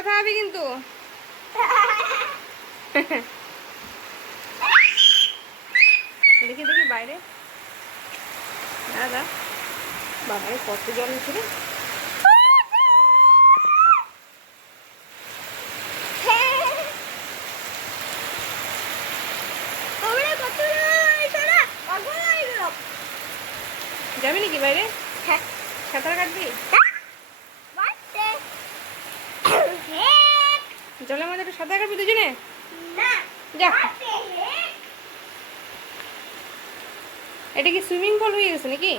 ব্যথা হবে কিন্তু। দেখি দেখি বাইরে, দাদা বাবারে কত জল হচ্ছে রে। যাবি নাকি বাইরে? হ্যাঁ। সাঁতার কাটবি? জলের মধ্যে একটু সাঁতার কাটবি দুজনে? যা। এটা কি সুইমিং পুল হয়ে গেছে নাকি?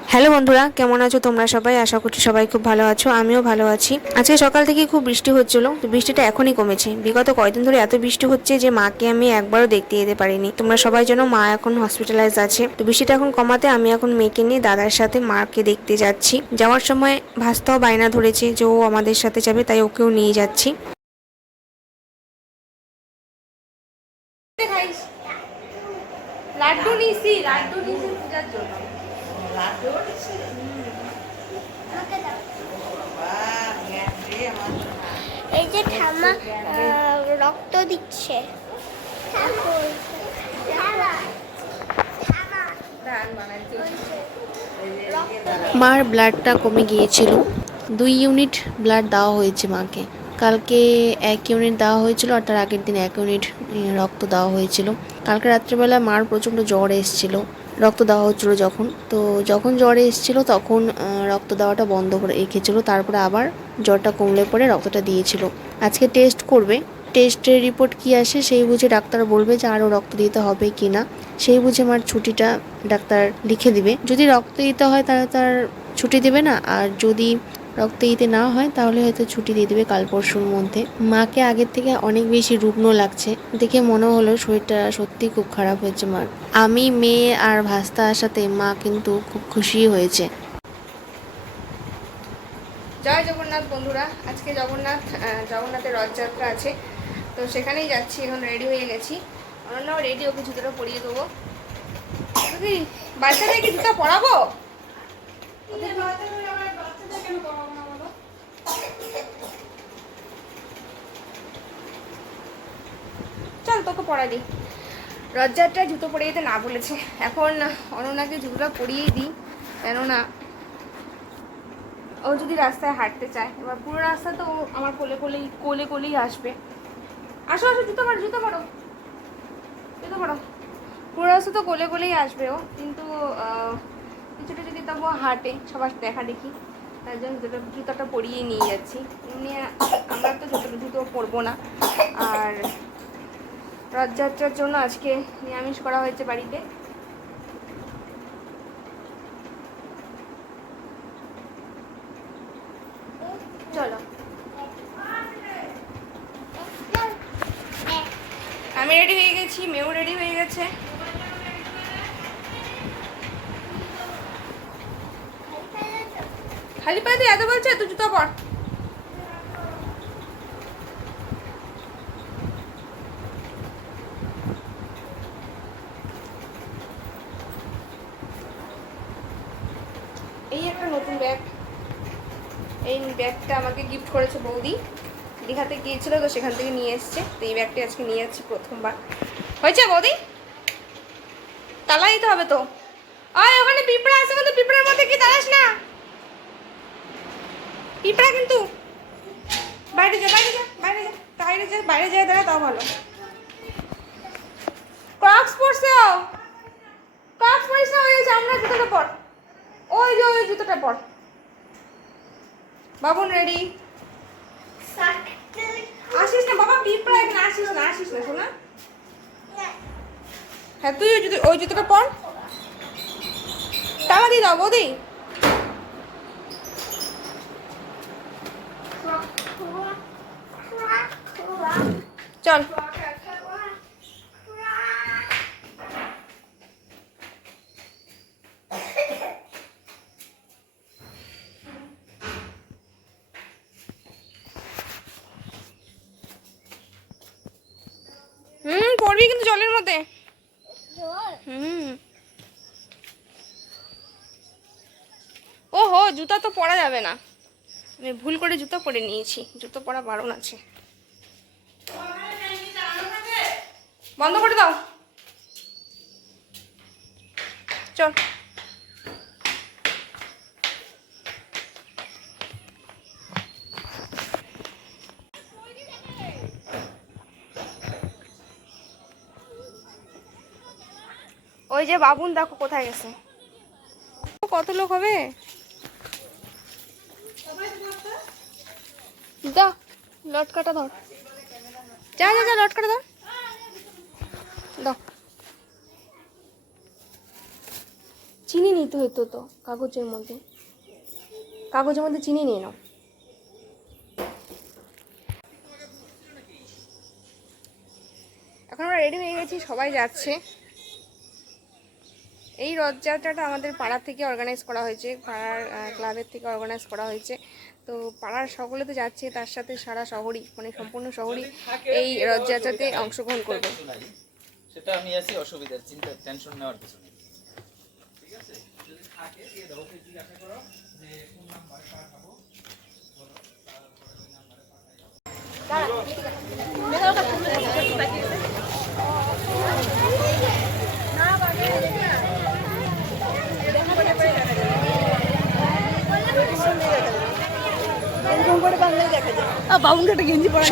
হ্যালো বন্ধুরা, কেমন আছো তোমরা সবাই? আশা করছি সবাই খুব ভালো আছো, আমিও ভালো আছি। আজকে সকাল থেকে খুব বৃষ্টি হচ্ছিল, তো বৃষ্টিটা এখনই কমেছে। বিগত কয়েকদিন ধরে এত বৃষ্টি হচ্ছে যে মাকে আমি একবারও দেখতে যেতে পারিনি। তোমরা সবাই জানো মা এখন হসপিটালাইজ আছে। তো বৃষ্টিটা এখন কমাতে আমি এখন মেয়েকে নিয়ে দাদার সাথে মাকে দেখতে যাচ্ছি। যাওয়ার সময় ভাস্তাও বায়না ধরেছে যে ও আমাদের সাথে যাবে, তাই ওকেও নিয়ে যাচ্ছি। লাড্ডু নিছি, লাড্ডু নিছি পূজার জন্য। এই যে ঠাম্মা রক্ত দিচ্ছে। মার ব্লাডটা কমে গিয়েছিল, 2 ইউনিট ব্লাড দেওয়া হয়েছে মাকে। কালকে 1 ইউনিট দেওয়া হয়েছিল আর তার আগের দিন 1 ইউনিট রক্ত দেওয়া হয়েছিল। কালকে রাত্রেবেলা মার প্রচণ্ড জ্বর এসেছিল, রক্ত দেওয়া হচ্ছিলো যখন জ্বর এসেছিলো তখন রক্ত দেওয়াটা বন্ধ করে রেখেছিল, তারপরে আবার জ্বরটা কমলে পরে রক্তটা দিয়েছিল। আজকে টেস্ট করবে, টেস্টের রিপোর্ট কি আসে সেই বুঝে ডাক্তার বলবে যে আরও রক্ত দিতে হবে কি না। সেই বুঝে আমার ছুটিটা ডাক্তার লিখে দিবে। যদি রক্ত দিতে হয় তাহলে তার ছুটি দেবে না, আর যদি রক্ত দিতে না হয় তাহলে হয়তো ছুটি দিয়ে দেবে কাল পরশুর মধ্যে। মাকে আগের থেকে অনেক বেশি রুগ্ন লাগছে, দেখে মনে হলো শরীরটা সত্যি খুব খারাপ হয়েছে মার। আমি, মেয়ে আর ভাস্তার সাথে মা কিন্তু খুব খুশি হয়েছে। জয় জগন্নাথ বন্ধুরা, আজকে জগন্নাথের রথযাত্রা আছে, তো সেখানেই যাচ্ছি। এখন রেডি হয়ে গেছি, অনন্যাও রেডি, ওকে জুতোটা পরিয়ে দেবো। বাচ্চাদেরকে জুতো পরাবো? চল তোকে পরাই দিই। রথযাত্রায় জুতো পরিয়ে দিতে না বলেছে, এখন অনন্যাকে জুতোটা পরিয়েই দিই, কেননা ও যদি রাস্তায় হাঁটতে চায়। এবার পুরো রাস্তা তো ও আমার কোলে কোলেই আসবে। আসো আসো, জুতো পরো, জুতো পরো, জুতো পরো। পুরো রাস্তা তো কোলে কোলেই আসবে ও, কিন্তু কিছুটা যদি তবু হাঁটে সবার দেখা দেখি, তার জন্য জুতোটা পরিয়ে নিয়ে যাচ্ছি। এমনি আমরা তো জুতো পরবো না। আর রথযাত্রার জন্য আজকে নিরামিষ করা হয়েছে বাড়িতে। চলো, আমি রেডি হয়ে গেছি, মেয়েও রেডি হয়ে গেছে। খালি পায়ে তুই এত বলছে, তুই জুতো পর। এই একটা নতুন ব্যাগ, এই ব্যাগটা আমাকে গিফট করেছে বৌদি, দীঘাতে গিয়েছিল তো সেখান থেকে নিয়ে এসছে। তো এই ব্যাগটি আজকে নিয়ে যাচ্ছি প্রথমবার। হয়েছে বৌদি? তালা দিতে হবে তো। ওখানে পিঁপড়া আছে, কিন্তু পিঁপড়ার মধ্যে কি দাঁড়াস না, পিঁপড়া কিন্তু। বাইরে যা, বাইরে যা, বাইরে যা, বাইরে যা, বাইরে যায় দাঁড়া, তাও ভালো। ক্রক্স পরছে, ক্রক্স পরিস না, হয়ে গেছে। আমরা জুতোটা পর, ওই যে ওই জুতোটা পর। বাবুন রেডি? আসিস না বাবা, পিঁপড়া এখানে আসিস না, আসিস না শোনা। হ্যাঁ তুই ওই জুতোটা পর। তালা দিয়ে দাও বৌদি। চল, পড়বি কিন্তু জলের মধ্যে। জুতা তো পরা যাবে না, আমি ভুল করে জুতো পরে নিয়েছি, জুতো পরা বারণ আছে। বন্ধ করে দাও, চল। ওই যে বাবুন দেখো কোথায় গেছে। কত লোক হবে, দা লটকাটা ধর, যা যা যা লটকাটা ধর, দাও। চিনি নিতে হতো তো কাগজের মধ্যে চিনি নিয়ে নাও। এখন আমরা রেডি হয়ে গেছি, সবাই যাচ্ছে। এই রথযাত্রাটা আমাদের পাড়া থেকে অর্গানাইজ করা হয়েছে, পাড়ার ক্লাবের থেকে অর্গানাইজ করা হয়েছে। তো পাড়ার সকলে তো যাচ্ছে, তার সাথে সারা শহরই, মানে সম্পূর্ণ শহরই এই রথযাত্রাতে অংশগ্রহণ করবে। সেটা আমি আছি, অসুবিধা চিন্তা টেনশন নেওয়ার কিছু নেই। ঠিক আছে, যদি থাকে দিয়ে দাও, ওকে জিজ্ঞাসা করো যে কোন নাম্বারে পাঠাবো, তারপরে ওই নাম্বারে পাঠাই দাও।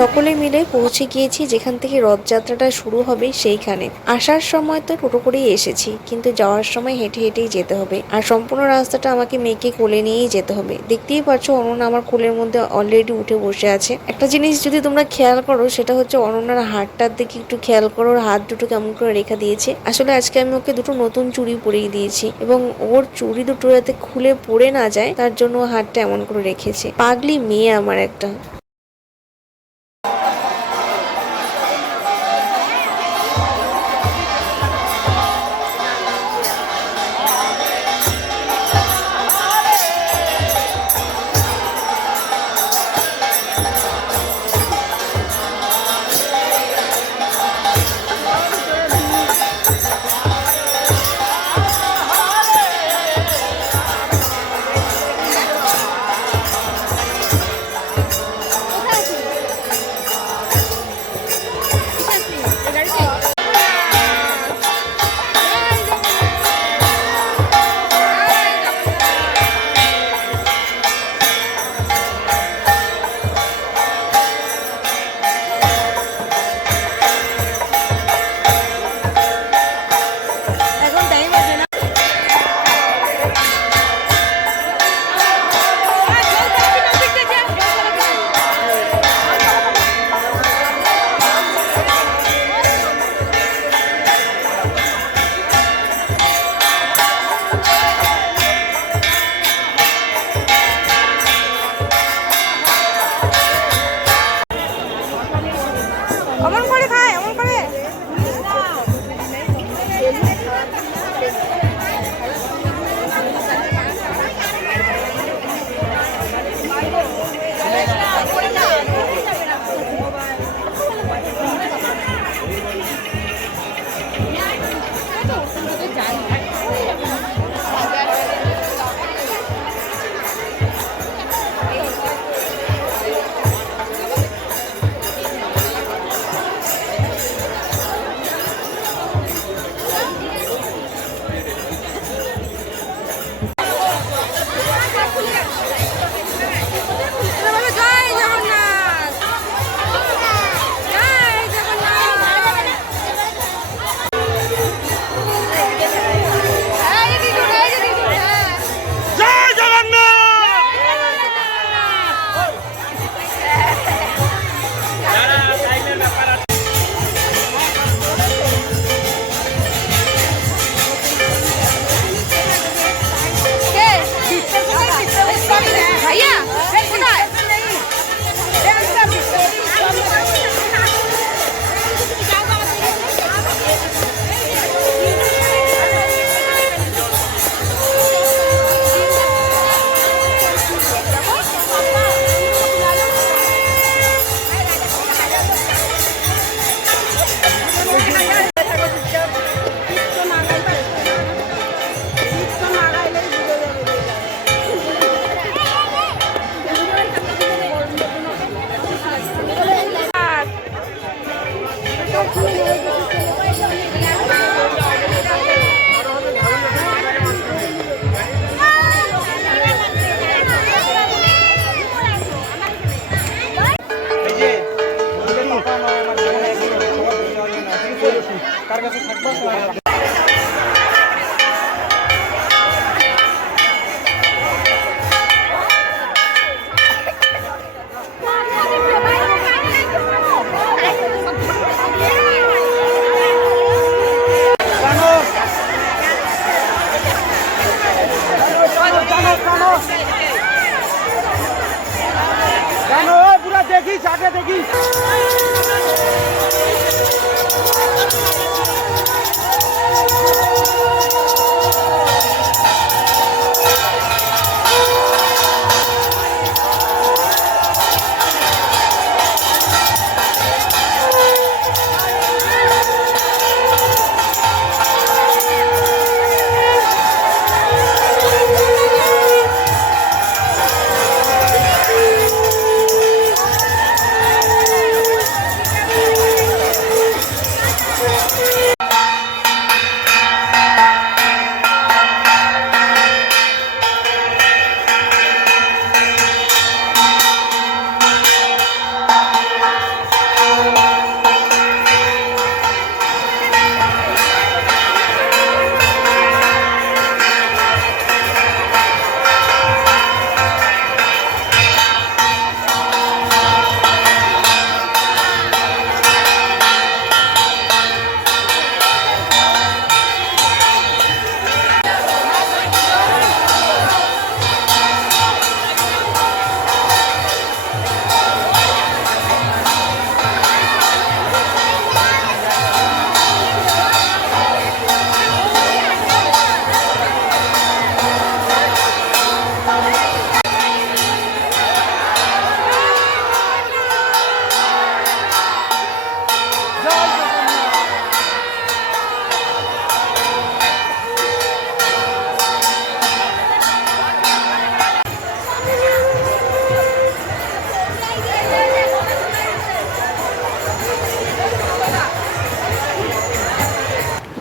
সকলে মিলে পৌঁছে গিয়েছি যেখান থেকে রথযাত্রাটা শুরু হবে সেইখানে। আসার সময় তো টোটো করেই এসেছি, কিন্তু যাওয়ার সময় হেঁটে হেঁটেই যেতে হবে, আর সম্পূর্ণ রাস্তাটা আমাকে মেয়েকে কোলে নিয়েই যেতে হবে। দেখতেই পাচ্ছ অনন্যা আমার কোলের মধ্যে অলরেডি উঠে বসে আছে। একটা জিনিস যদি তোমরা খেয়াল করো, সেটা হচ্ছে অনন্যার হাতটার দিকে একটু খেয়াল করো, হাত দুটো কেমন করে রেখে দিয়েছে। আসলে আজকে আমি ওকে দুটো নতুন চুড়ি পরিয়ে দিয়েছি, এবং ওর চুড়ি দুটো যাতে খুলে পড়ে না যায় তার জন্য হাতটা এমন করে রেখেছে। পাগলি মেয়ে আমার একটা।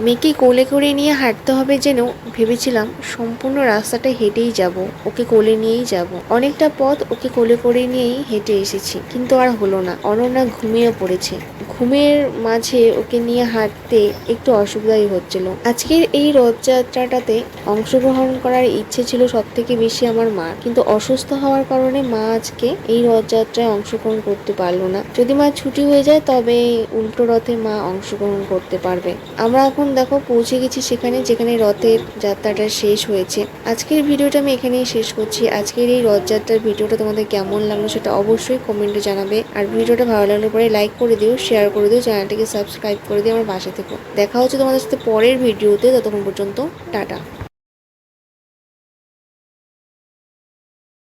মেয়েকে কোলে করে নিয়ে হাঁটতে হবে যেন ভেবেছিলাম সম্পূর্ণ রাস্তাটা হেঁটেই যাব, ওকে কোলে নিয়েই যাব। অনেকটা পথ ওকে কোলে করে নিয়েই হেঁটে এসেছি, কিন্তু আর হলো না। অনন্যা ঘুমিয়ে পড়েছে। ঘুমের মাঝে ওকে নিয়ে হাঁটতে একটু অসুবিধাই হচ্ছিল। আজকের এই রথযাত্রাটাতে অংশগ্রহণ করার ইচ্ছে ছিল সব থেকে বেশি আমার মা, কিন্তু অসুস্থ হওয়ার কারণে মা আজকে এই রথযাত্রায় অংশগ্রহণ করতে পারলো না। যদি মা ছুটি হয়ে যায় তবে উল্টো রথে মা অংশগ্রহণ করতে পারবে। আমরা এখন দেখো পৌঁছে গেছি সেখানে যেখানে রথের যাত্রাটা শেষ হয়েছে। আজকের ভিডিওটা আমি এখানেই শেষ করছি। আজকের এই রথযাত্রার ভিডিওটা তোমাদের কেমন লাগলো সেটা অবশ্যই কমেন্টে জানাবে। আর ভিডিওটা ভালো লাগলে পরে লাইক করে দিও, শেয়ার করে দিও, চ্যানেলটিকে সাবস্ক্রাইব করে দিও, আমার পাশে থেকো। দেখা হচ্ছে তোমাদের সাথে পরের ভিডিওতে। ততক্ষণ পর্যন্ত টাটা।